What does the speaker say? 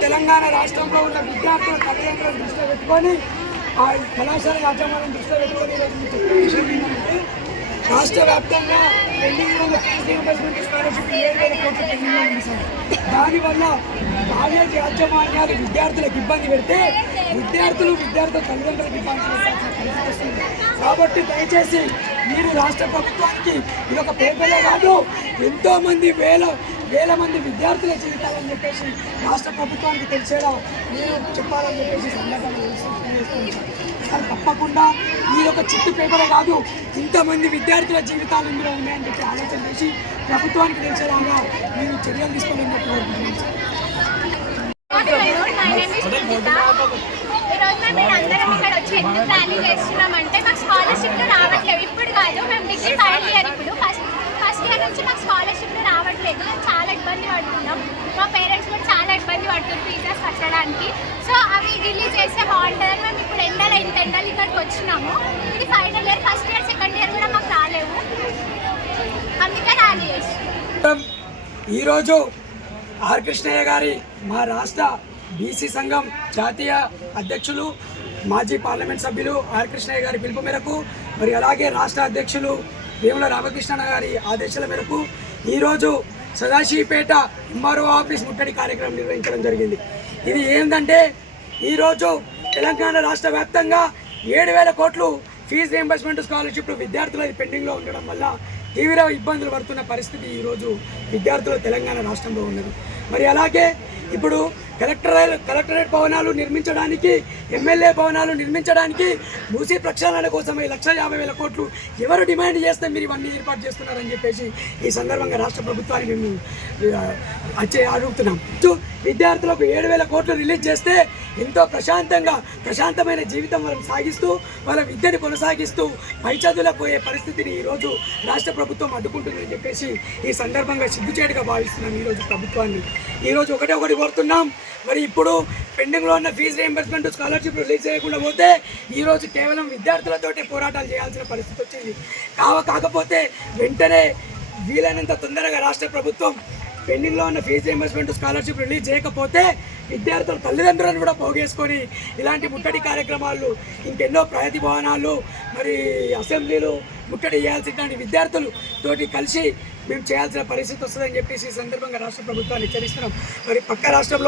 తెలంగాణ రాష్ట్రంలో ఉన్న విద్యార్థుల తల్లిదండ్రులను దృష్టిలో పెట్టుకొని ఆ కళాశాల యాజమాన్యం దృష్టిలో పెట్టుకొని ఈరోజు విషయం ఏంటంటే రాష్ట్ర వ్యాప్తంగా పెండింగ్ ఉన్న ఫీజు రీయింబర్స్మెంట్ స్కాలర్షిప్ ఏడు వేల కోట్ల పెండింగ్ ఉంది సార్. దానివల్ల కాలేజ్ యాజమాన్యాలు విద్యార్థులకు ఇబ్బంది పెడితే విద్యార్థులు విద్యార్థుల తల్లిదండ్రులకు ఇబ్బంది కాబట్టి దయచేసి మీరు రాష్ట్ర ప్రభుత్వానికి ఇది ఒక పేపర్లో కాదు ఎంతో మంది వేల వేల మంది విద్యార్థుల జీవితాలని చెప్పేసి రాష్ట్ర ప్రభుత్వానికి తెలిసేలా మీరు చెప్పాలని చెప్పేసి సందర్భంగా సార్ తప్పకుండా ఈ యొక్క చిట్టు పేపరే కాదు ఇంతమంది విద్యార్థుల జీవితాలు ఇందులో ఉన్నాయని చెప్పి ఆలోచన చేసి ప్రభుత్వానికి తెలిసేలాగా మీరు చర్యలు తీసుకోవాలని చెప్పి కోరుకుంటున్నాను టెన్త్ ఈరోజు ర్యాలీ చేస్తున్నామంటే మాకు స్కాలర్షిప్లు రావట్లేదు. ఇప్పుడు కాదు మేము డిగ్రీ ఫైనల్ ఇయర్ ఇప్పుడు ఫస్ట్ ఫస్ట్ ఇయర్ నుంచి మాకు స్కాలర్షిప్లు రావట్లేదు. మేము చాలా ఇబ్బంది పడుతున్నాం. మా పేరెంట్స్ కూడా చాలా ఇబ్బంది పడుతుంది ఫీజెస్ కట్టడానికి. సో అవి రిలీజ్ చేస్తే బాగుంటుందని మేము ఇప్పుడు ఎండలు ఇంత ఎండలు ఇక్కడికి వచ్చినాము. ఇది final year first year second year కూడా మాకు రాలేవు అందుకే ర్యాలీ చేస్తున్నాం. ఈరోజు ఆర్ కృష్ణయ్య గారి మా రాష్ట్ర బీసీ సంఘం జాతీయ అధ్యక్షులు మాజీ పార్లమెంట్ సభ్యులు ఆర్ కృష్ణయ్య గారి పిలుపు మేరకు మరి అలాగే రాష్ట్ర అధ్యక్షులు వేముల రామకృష్ణ గారి ఆదేశాల మేరకు ఈరోజు సదాశివపేట ఎంఆర్ఓ ఆఫీస్ ముట్టడి కార్యక్రమం నిర్వహించడం జరిగింది. ఇది ఏంటంటే ఈరోజు తెలంగాణ రాష్ట్ర వ్యాప్తంగా ఏడు వేల కోట్లు ఫీజు రియంబర్స్మెంట్ స్కాలర్షిప్లు విద్యార్థుల పెండింగ్లో ఉండడం వల్ల తీవ్ర ఇబ్బందులు పడుతున్న పరిస్థితి ఈరోజు విద్యార్థులు తెలంగాణ రాష్ట్రంలో ఉన్నది. మరి అలాగే ఇప్పుడు కలెక్టర్ కలెక్టరేట్ భవనాలు నిర్మించడానికి ఎమ్మెల్యే భవనాలు నిర్మించడానికి మూసీ ప్రక్షాళన కోసమై లక్ష యాభై వేల కోట్లు ఎవరు డిమాండ్ చేస్తే మీరు ఇవన్నీ ఏర్పాటు చేస్తున్నారని చెప్పేసి ఈ సందర్భంగా రాష్ట్ర ప్రభుత్వాన్ని మేము వచ్చే అడుగుతున్నాం. విద్యార్థులకు ఏడు వేల కోట్లు రిలీజ్ చేస్తే ఎంతో ప్రశాంతంగా ప్రశాంతమైన జీవితం వాళ్ళని సాగిస్తూ వాళ్ళ విద్యను కొనసాగిస్తూ పై చదువులకు పోయే పరిస్థితిని ఈరోజు రాష్ట్ర ప్రభుత్వం అడ్డుకుంటుందని చెప్పేసి ఈ సందర్భంగా సిగ్గుచేటుగా భావిస్తున్నాం ఈరోజు ప్రభుత్వాన్ని. ఈరోజు ఒకటే ఒకటి కోరుతున్నాం. మరి ఇప్పుడు పెండింగ్లో ఉన్న ఫీజు రీఎంబర్స్మెంట్ స్కాలర్షిప్ రిలీజ్ చేయకుండా పోతే ఈరోజు కేవలం విద్యార్థులతోటే పోరాటాలు చేయాల్సిన పరిస్థితి వచ్చింది. కావ కాకపోతే వెంటనే వీలైనంత తొందరగా రాష్ట్ర ప్రభుత్వం పెండింగ్లో ఉన్న ఫీజు రీఎంబర్స్మెంట్ స్కాలర్షిప్ రిలీజ్ చేయకపోతే విద్యార్థుల తల్లిదండ్రులను కూడా పోగేసుకొని ఇలాంటి ముట్టడి కార్యక్రమాలు ఇంకెన్నో ప్రగతి భవనాలు మరి అసెంబ్లీలు ముట్టడి చేయాల్సినటువంటి విద్యార్థులు తోటి కలిసి మేము చేయాల్సిన పరిస్థితి వస్తుందని చెప్పేసి ఈ సందర్భంగా రాష్ట్ర ప్రభుత్వాన్ని హెచ్చరిస్తున్నాం. మరి పక్క రాష్ట్రంలో